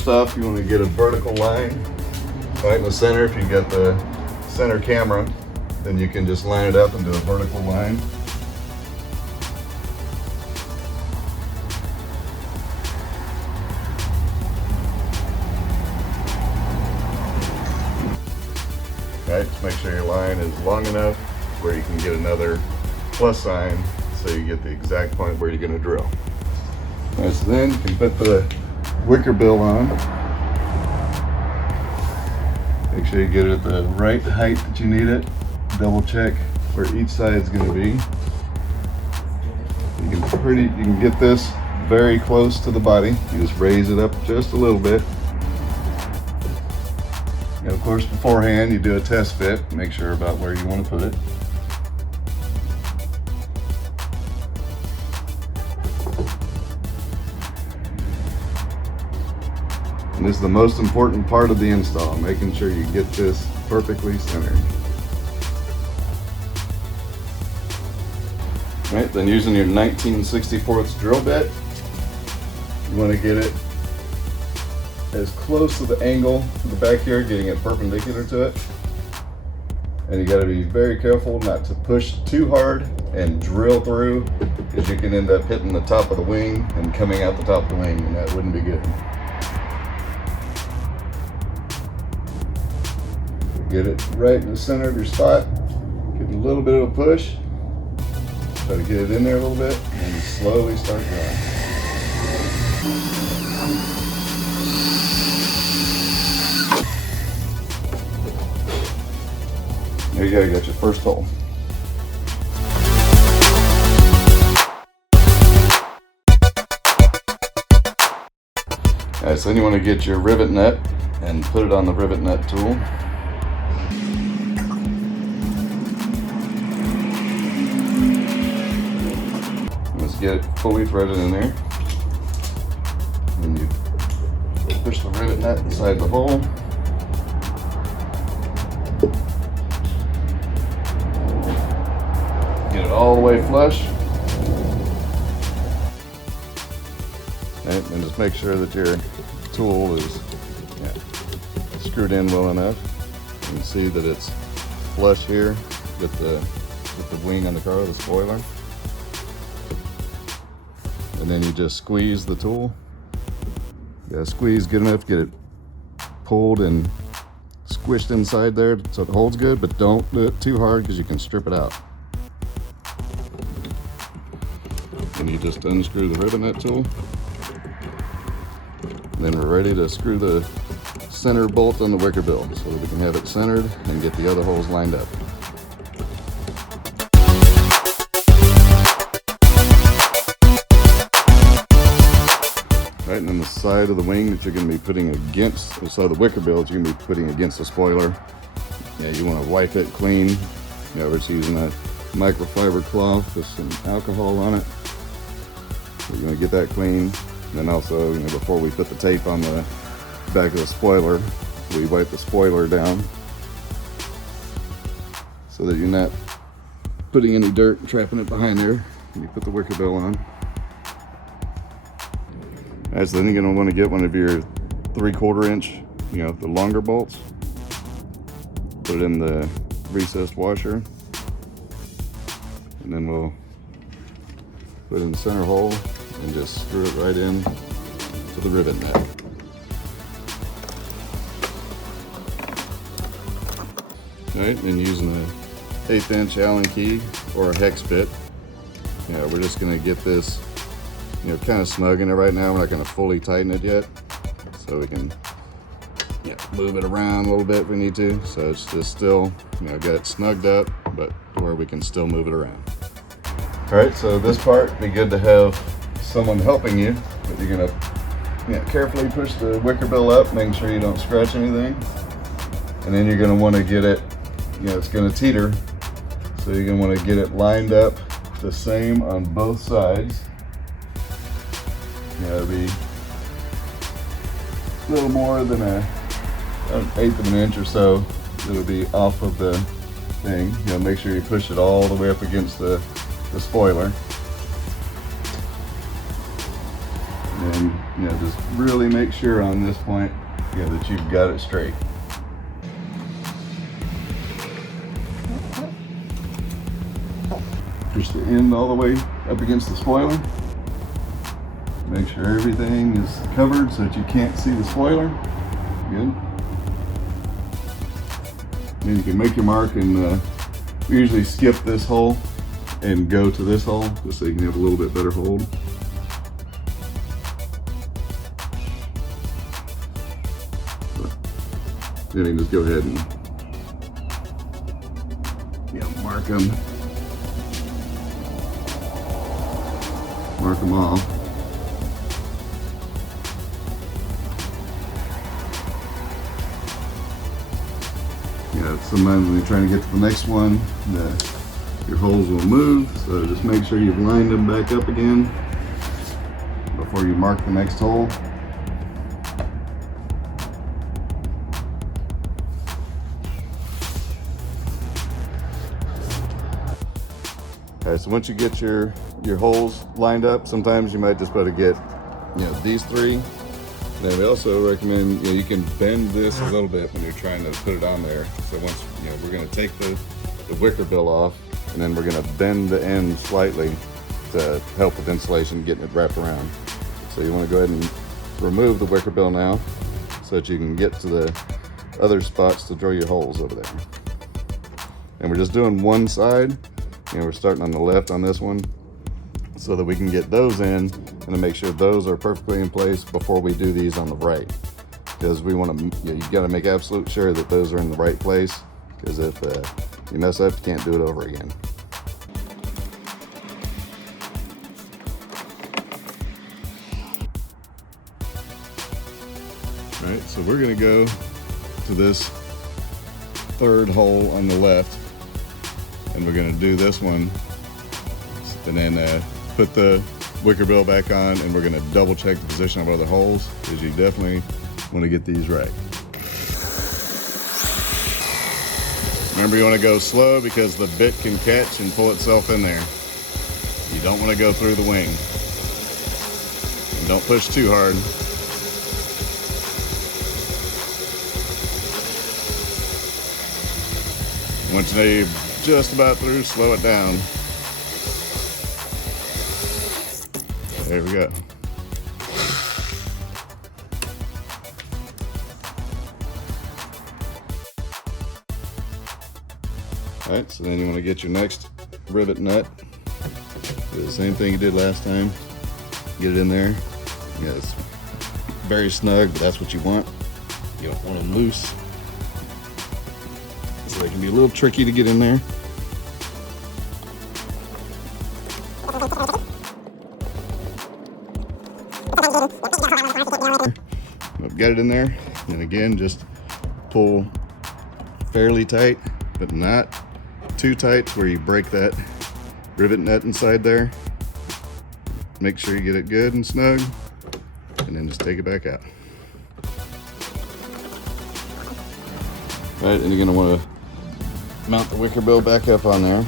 first off, you want to get a vertical line right in the center. If you got the center camera, then you can just line it up and do a vertical line. Right, just make sure your line is long enough where you can get another plus sign so you get the exact point where you're going to drill. Right, so then you can put the Wicker Bill on. Make sure you get it at the right height that you need it. Double check where each side is going to be. You can get this very close to the body. You just raise it up just a little bit. And of course, beforehand, you do a test fit, make sure about where you want to put it. And this is the most important part of the install, making sure you get this perfectly centered. Right, then using your 19/64 drill bit, you want to get it as close to the angle of the back here, getting it perpendicular to it. And you got to be very careful not to push too hard and drill through, because you can end up hitting the top of the wing and coming out the top of the wing, and that wouldn't be good. Get it right in the center of your spot. Give it a little bit of a push. Try to get it in there a little bit, and then slowly start drilling. There you go, you got your first hole. Alright, so then you want to get your rivet nut and put it on the rivet nut tool. Let's get it fully threaded in there. And you push the rivet nut inside the hole. Get it all the way flush. And just make sure that your tool is screwed in well enough. You can see that it's flush here with the wing on the car, the spoiler. And then you just squeeze the tool. You gotta squeeze good enough to get it pulled and squished inside there so it holds good, but don't do it too hard because you can strip it out. And you just unscrew the rivet nut tool. And then we're ready to screw the center bolt on the Wicker Bill so that we can have it centered and get the other holes lined up. Right, and then the side of the wing that you're going to be putting against, the side of the Wicker Bill that you're going to be putting against the spoiler. Yeah, you want to wipe it clean. We're just using a microfiber cloth with some alcohol on it. So you're going to get that clean. And then also, before we put the tape on the back of the spoiler, we wipe the spoiler down so that you're not putting any dirt and trapping it behind there when you put the Wicker Bill on. Alright, so then you're going to want to get one of your 3/4 inch, the longer bolts. Put it in the recessed washer. And then we'll put it in the center hole and just screw it right in to the rivet nut. Right, and using an 1/8 inch Allen key or a hex bit, we're just going to get this, kind of snug in it right now. We're not going to fully tighten it yet, so we can move it around a little bit if we need to. So it's just still, got it snugged up, but where we can still move it around. All right, so this part would be good to have someone helping you, but you're gonna carefully push the Wicker Bill up, making sure you don't scratch anything. And then you're gonna want to get it, it's gonna teeter, so you're gonna want to get it lined up the same on both sides. It'll be a little more than an 1/8 of an inch or so. It'll be off of the thing. Make sure you push it all the way up against the spoiler. And just really make sure on this point, that you've got it straight. Push the end all the way up against the spoiler. Make sure everything is covered so that you can't see the spoiler. Good. Then you can make your mark, and we usually skip this hole and go to this hole just so you can have a little bit better hold. Then you can just go ahead and mark them. Mark them all. Sometimes when you're trying to get to the next one, your holes will move, so just make sure you've lined them back up again before you mark the next hole. Okay, so once you get your holes lined up, sometimes you might just better get these three. Then we also recommend you can bend this a little bit when you're trying to put it on there. So once we're going to take the wicker bill off, and then we're going to bend the end slightly to help with insulation, getting it wrapped around. So you want to go ahead and remove the wicker bill now, so that you can get to the other spots to drill your holes over there. And we're just doing one side. We're starting on the left on this one, so that we can get those in and to make sure those are perfectly in place before we do these on the right. Because we want to, you've got to make absolute sure that those are in the right place, because if you mess up, you can't do it over again. All right, so we're going to go to this third hole on the left, and we're going to do this one, and then put the wicker bill back on, and we're going to double check the position of other holes, because you definitely want to get these right. Remember, you want to go slow because the bit can catch and pull itself in there. You don't want to go through the wing. And don't push too hard. Once you know you're just about through, slow it down. There we go. All right, so then you want to get your next rivet nut. Do the same thing you did last time. Get it in there. Yeah, it's very snug, but that's what you want. You don't want them loose. So they can be a little tricky to get in there. I've got it in there, and again, just pull fairly tight, but not too tight where you break that rivet nut inside there. Make sure you get it good and snug, and then just take it back out. All right, and you're gonna want to mount the wicker bill back up on there.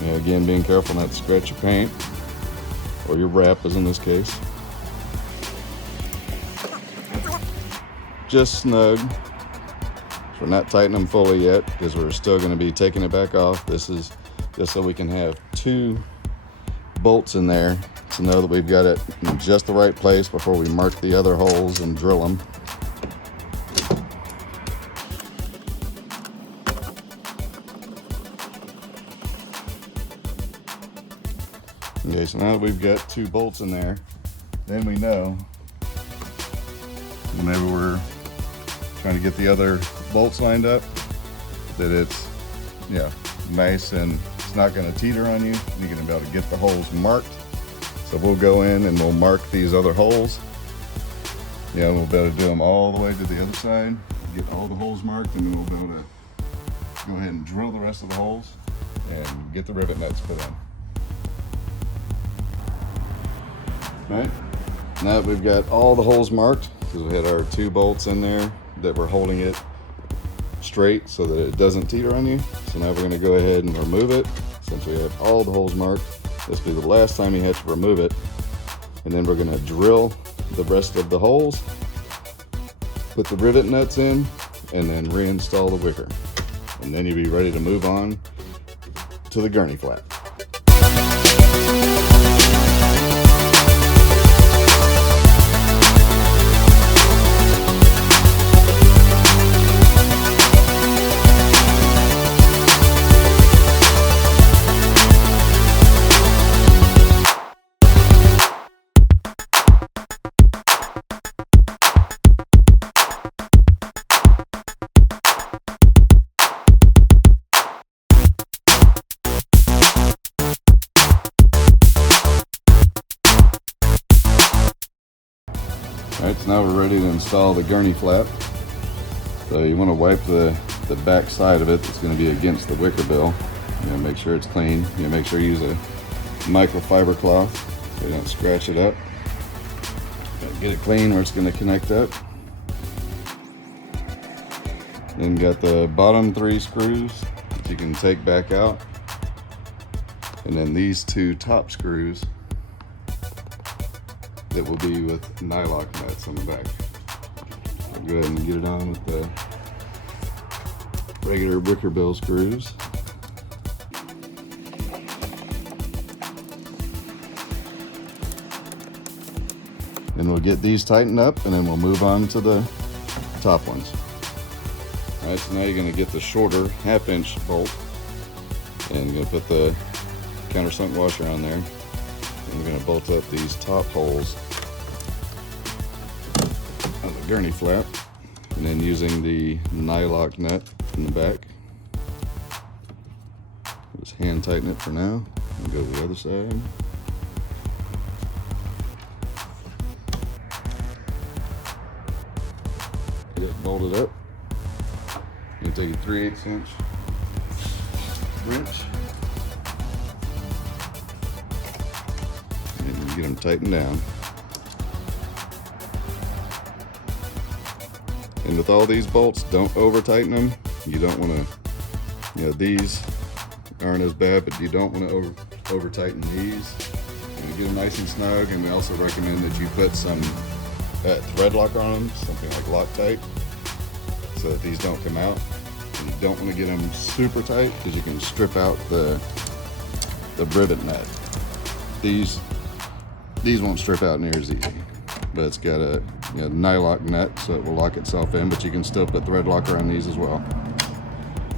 And again, being careful not to scratch your paint, or your wrap, as in this case. Just snug. We're not tightening them fully yet, because we're still going to be taking it back off. This is just so we can have 2 bolts in there to know that we've got it in just the right place before we mark the other holes and drill them. Okay, so now that we've got 2 bolts in there, then we know whenever we're trying to get the other bolts lined up that it's nice and it's not going to teeter on you. You're going to be able to get the holes marked. So we'll go in and we'll mark these other holes. We'll be able to do them all the way to the other side, get all the holes marked, and then we'll be able to go ahead and drill the rest of the holes and get the rivet nuts put in. Right, now that we've got all the holes marked, because we had our 2 bolts in there that were holding it straight so that it doesn't teeter on you. So now we're going to go ahead and remove it. Since we have all the holes marked, this will be the last time you have to remove it. And then we're going to drill the rest of the holes, put the rivet nuts in, and then reinstall the wicker. And then you'll be ready to move on to the Gurney Flap. Alright, so now we're ready to install the Gurney Flap. So you want to wipe the back side of it that's going to be against the Wicker Bill. Make sure it's clean. Make sure you use a microfiber cloth so you don't scratch it up. Get it clean where it's going to connect up. Then got the bottom 3 screws that you can take back out. And then these 2 top screws that will be with nylock nuts on the back. I'll go ahead and get it on with the regular Wicker Bill screws. Then we'll get these tightened up and then we'll move on to the top ones. Alright, so now you're going to get the shorter 1/2" bolt and you're going to put the countersunk washer on there. And we're going to bolt up these top holes on the Gurney Flap, and then using the nylock nut in the back, just hand tighten it for now and go to the other side. Get it bolted up. You take a 3/8" wrench and get them tightened down. And with all these bolts, don't over tighten them. You don't want to, these aren't as bad, but you don't want to over tighten these. Get them nice and snug, and we also recommend that you put some thread lock on them, something like Loctite, so that these don't come out. And you don't want to get them super tight because you can strip out the rivet nut. These won't strip out near as easy, but it's got a nylock nut, so it will lock itself in, but you can still put thread locker on these as well.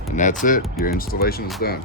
And that's it. Your installation is done.